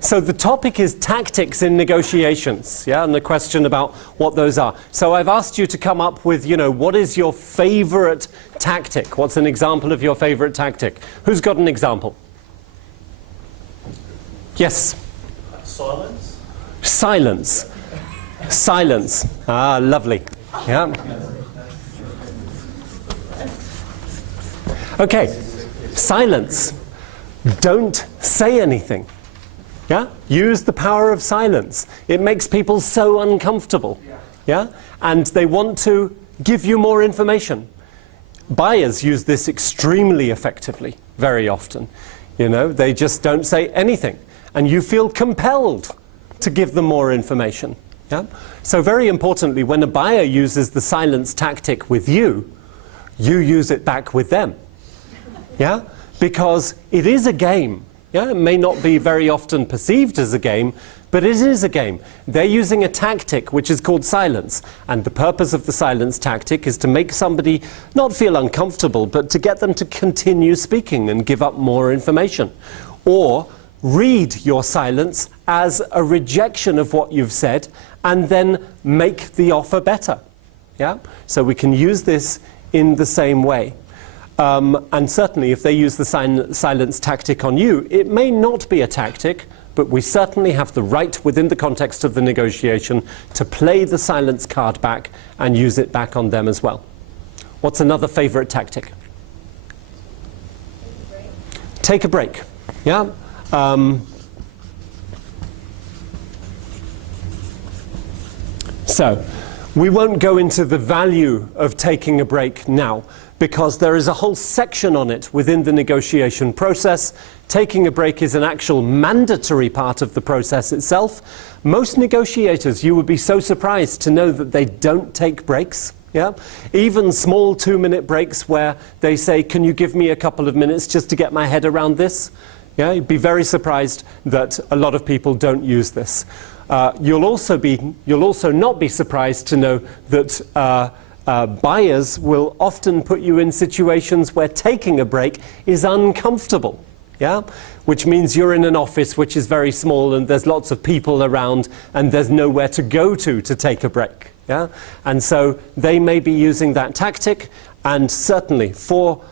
So the topic is tactics in negotiations, yeah, and the question about what those are. So I've asked you to come up with, what is your favorite tactic? What's an example of your favorite tactic? Who's got an example? Yes? Silence. Silence. Silence. Ah, lovely. Yeah. Okay. Silence. Don't say anything. Yeah? Use the power of silence. It makes people so uncomfortable. Yeah? And they want to give you more information. Buyers use this extremely effectively, very often. They just don't say anything. And you feel compelled to give them more information. Yeah? So very importantly, when a buyer uses the silence tactic with you, you use it back with them. Yeah? Because it is a game. Yeah? It may not be very often perceived as a game, but it is a game. They're using a tactic which is called silence. And the purpose of the silence tactic is to make somebody not feel uncomfortable, but to get them to continue speaking and give up more information. Or read your silence as a rejection of what you've said and then make the offer better. Yeah? So we can use this in the same way. And certainly if they use the silence tactic on you, it may not be a tactic, but we certainly have the right within the context of the negotiation to play the silence card back and use it back on them as well. What's another favorite tactic? Take a break. Yeah? So, we won't go into the value of taking a break now, because there is a whole section on it within the negotiation process. Taking a break is an actual mandatory part of the process itself. Most negotiators, you would be so surprised to know that they don't take breaks. Yeah? Even small 2-minute breaks where they say, can you give me a couple of minutes just to get my head around this? Yeah? You'd be very surprised that a lot of people don't use this. You'll also not be surprised to know that buyers will often put you in situations where taking a break is uncomfortable. Yeah? Which means you're in an office which is very small and there's lots of people around and there's nowhere to go to take a break. Yeah? And so they may be using that tactic, and certainly for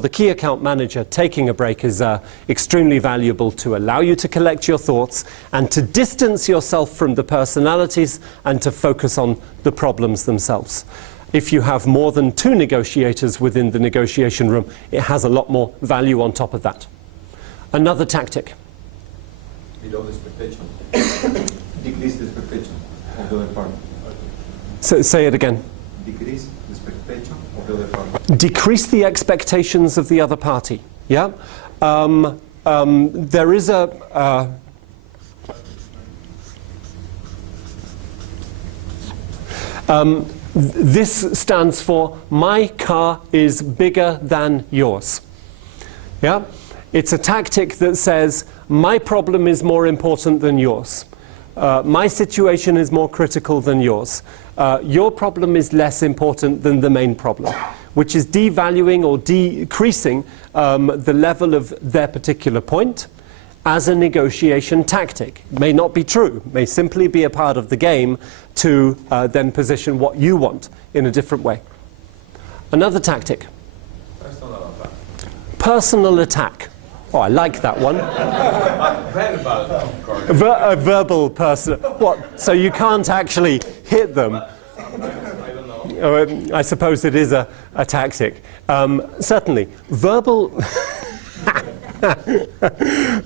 the key account manager, taking a break is extremely valuable to allow you to collect your thoughts and to distance yourself from the personalities and to focus on the problems themselves. If you have more than 2 negotiators within the negotiation room, it has a lot more value on top of that. Another tactic. Below the expectation. Decrease the expectation of the other party. So, say it again. Decrease the expectation of the other party. Decrease the expectations of the other party. Yeah? There is a... this stands for, my car is bigger than yours. Yeah? It's a tactic that says, my problem is more important than yours. My situation is more critical than yours. Your problem is less important than the main problem, which is devaluing or decreasing the level of their particular point as a negotiation tactic. It may not be true, may simply be a part of the game to then position what you want in a different way. Another tactic. Personal attack. Personal attack. Oh, I like that one. Verbal, of course. Verbal personal. What? So you can't actually hit them? I don't know. I suppose it is a tactic. Certainly. Verbal...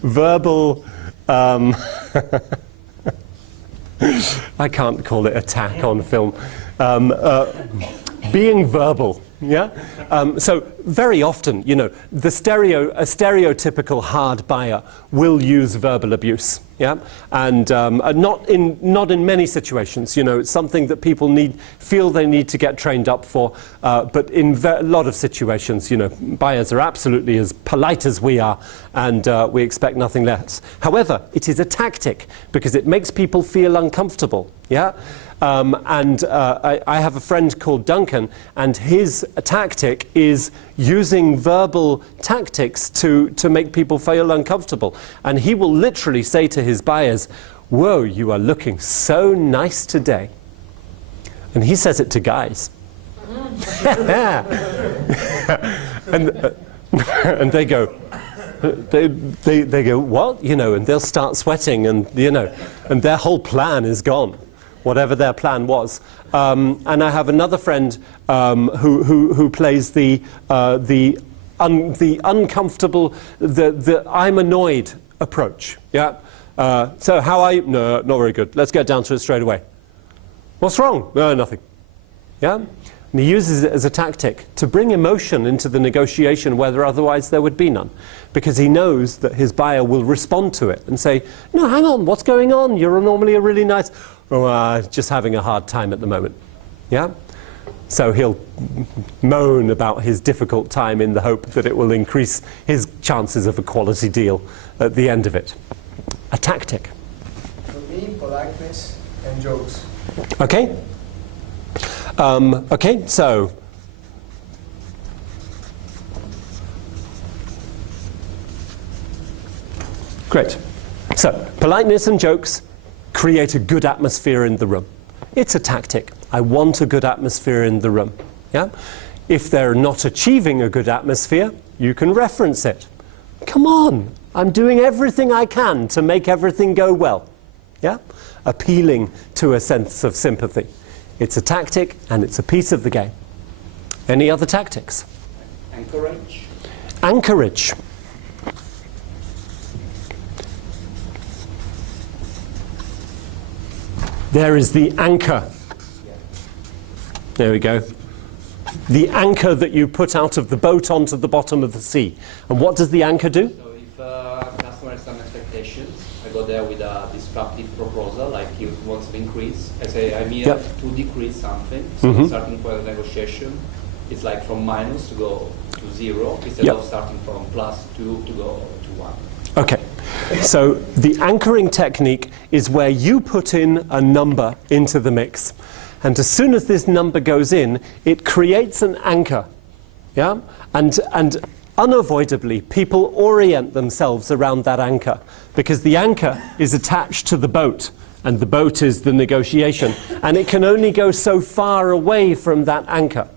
verbal... I can't call it attack on film. Being verbal. Yeah? So very often, a stereotypical hard buyer will use verbal abuse. Yeah? And not in many situations. It's something that people feel they need to get trained up for. But in a lot of situations, buyers are absolutely as polite as we are, and we expect nothing less. However, it is a tactic because it makes people feel uncomfortable. Yeah? I have a friend called Duncan, and his tactic is using verbal tactics to make people feel uncomfortable. And he will literally say to his buyers, "Whoa, you are looking so nice today." And he says it to guys. and they go, they go, "What?" You know, and they'll start sweating, and you know, and their whole plan is gone, whatever their plan was. And I have another friend who plays the uncomfortable, the I'm annoyed approach. Yeah. So how are you? No, not very good. Let's get down to it straight away. What's wrong? No, nothing. Yeah. And he uses it as a tactic to bring emotion into the negotiation where otherwise there would be none. Because he knows that his buyer will respond to it and say, "No, hang on, what's going on? You're normally a really nice..." "Oh, just having a hard time at the moment." Yeah? So he'll moan about his difficult time in the hope that it will increase his chances of a quality deal at the end of it. A tactic. For me, politeness and jokes. Okay? Okay, so great. So politeness and jokes create a good atmosphere in the room. It's a tactic. I want a good atmosphere in the room. Yeah? If they're not achieving a good atmosphere, you can reference it. "Come on, I'm doing everything I can to make everything go well." Yeah? Appealing to a sense of sympathy. It's a tactic and it's a piece of the game. Any other tactics? Anchorage. Anchorage. There is the anchor. There we go. The anchor that you put out of the boat onto the bottom of the sea. And what does the anchor do? So if a customer has some expectations, I go there with a disruptive proposal, like he wants an increase. I say, "I'm here to decrease something." So starting point of negotiation, it's like from minus to go to zero, instead of starting from +2 to go to 1. Okay, so the anchoring technique is where you put in a number into the mix. And as soon as this number goes in, it creates an anchor. Yeah? And unavoidably, people orient themselves around that anchor because the anchor is attached to the boat and the boat is the negotiation. And it can only go so far away from that anchor.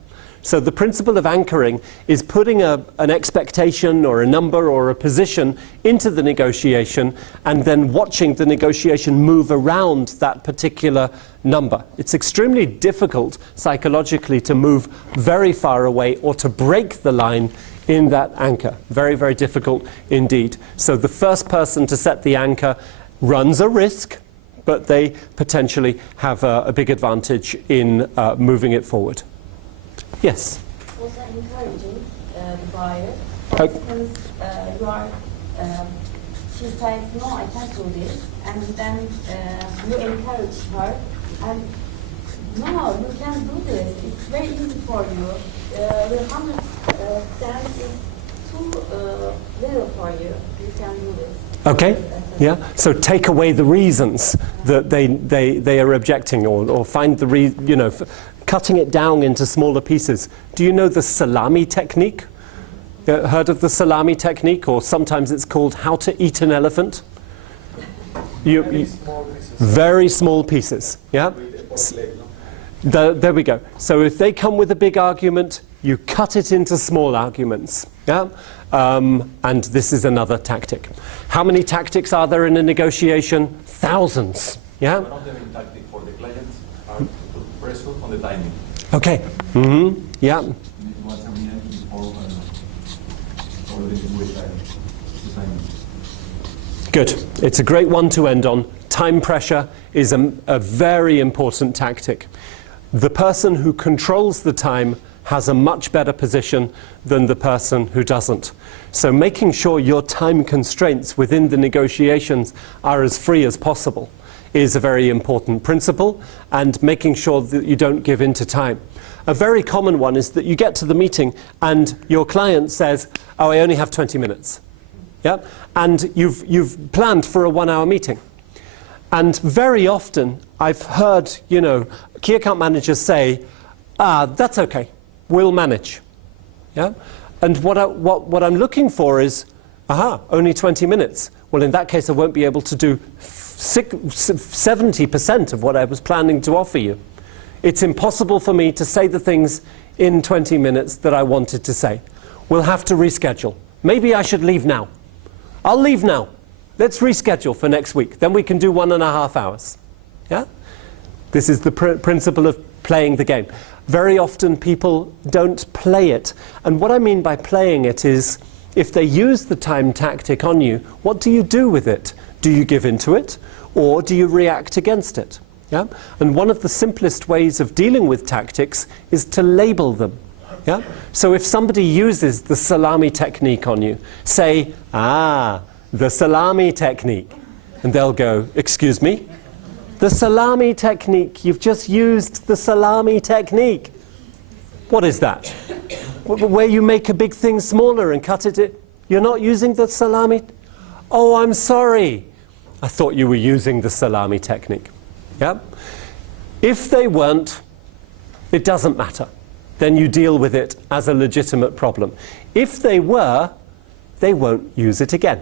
So the principle of anchoring is putting an expectation or a number or a position into the negotiation and then watching the negotiation move around that particular number. It's extremely difficult psychologically to move very far away or to break the line in that anchor. Very, very difficult indeed. So the first person to set the anchor runs a risk, but they potentially have a big advantage in moving it forward. Yes? Also encouraging the buyer. Oh. For instance, she says, "No, I can't do this," and then you encourage her, and "No, you can do this. It's very easy for you. The 100 cents is too little for you. You can do this." Okay, yeah. So take away the reasons that they are objecting, or find the cutting it down into smaller pieces. Do you know the salami technique? Heard of the salami technique, or sometimes it's called how to eat an elephant? Very small pieces. Very small pieces, yeah? There we go. So if they come with a big argument, you cut it into small arguments, yeah? And this is another tactic. How many tactics are there in a negotiation? Thousands, yeah? One of the main tactics for the clients are to put pressure on the timing. Okay, yeah. What's a minute before already with timing. Good. It's a great one to end on. Time pressure is a very important tactic. The person who controls the time has a much better position than the person who doesn't. So making sure your time constraints within the negotiations are as free as possible is a very important principle, and making sure that you don't give in to time. A very common one is that you get to the meeting and your client says, "Oh, I only have 20 minutes." Yeah? And you've planned for a 1-hour meeting. And very often I've heard, key account managers say, "That's okay. we'll manage. Yeah? And what I'm looking for is, only 20 minutes. Well, in that case, I won't be able to do 70% of what I was planning to offer you. It's impossible for me to say the things in 20 minutes that I wanted to say. We'll have to reschedule. Maybe I should leave now. I'll leave now. Let's reschedule for next week. Then we can do 1.5 hours. Yeah? This is the principle of playing the game. Very often people don't play it. And what I mean by playing it is, if they use the time tactic on you, what do you do with it? Do you give into it, or do you react against it? Yeah? And one of the simplest ways of dealing with tactics is to label them. Yeah? So if somebody uses the salami technique on you, say, the salami technique. And they'll go, excuse me? The salami technique, you've just used the salami technique. What is that? Where you make a big thing smaller and cut it. You're not using the salami? Oh, I'm sorry. I thought you were using the salami technique. Yeah? If they weren't, it doesn't matter. Then you deal with it as a legitimate problem. If they were, they won't use it again.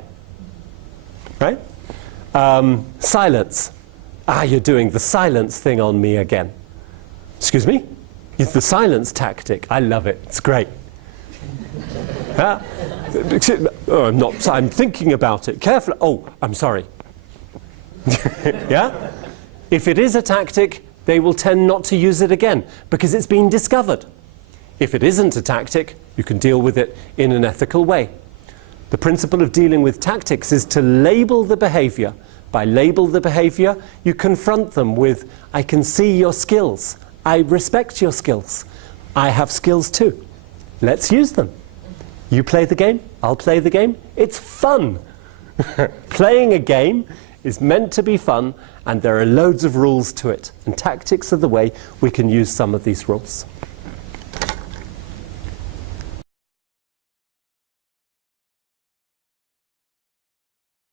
Right? Silence. You're doing the silence thing on me again. Excuse me? It's the silence tactic. I love it. It's great. I'm thinking about it. Careful. Oh, I'm sorry. Yeah? If it is a tactic, they will tend not to use it again because it's been discovered. If it isn't a tactic, you can deal with it in an ethical way. The principle of dealing with tactics is to label the behavior. By label the behavior, you confront them with, I can see your skills. I respect your skills. I have skills too. Let's use them. You play the game, I'll play the game. It's fun. Playing a game is meant to be fun, and there are loads of rules to it. And tactics are the way we can use some of these rules.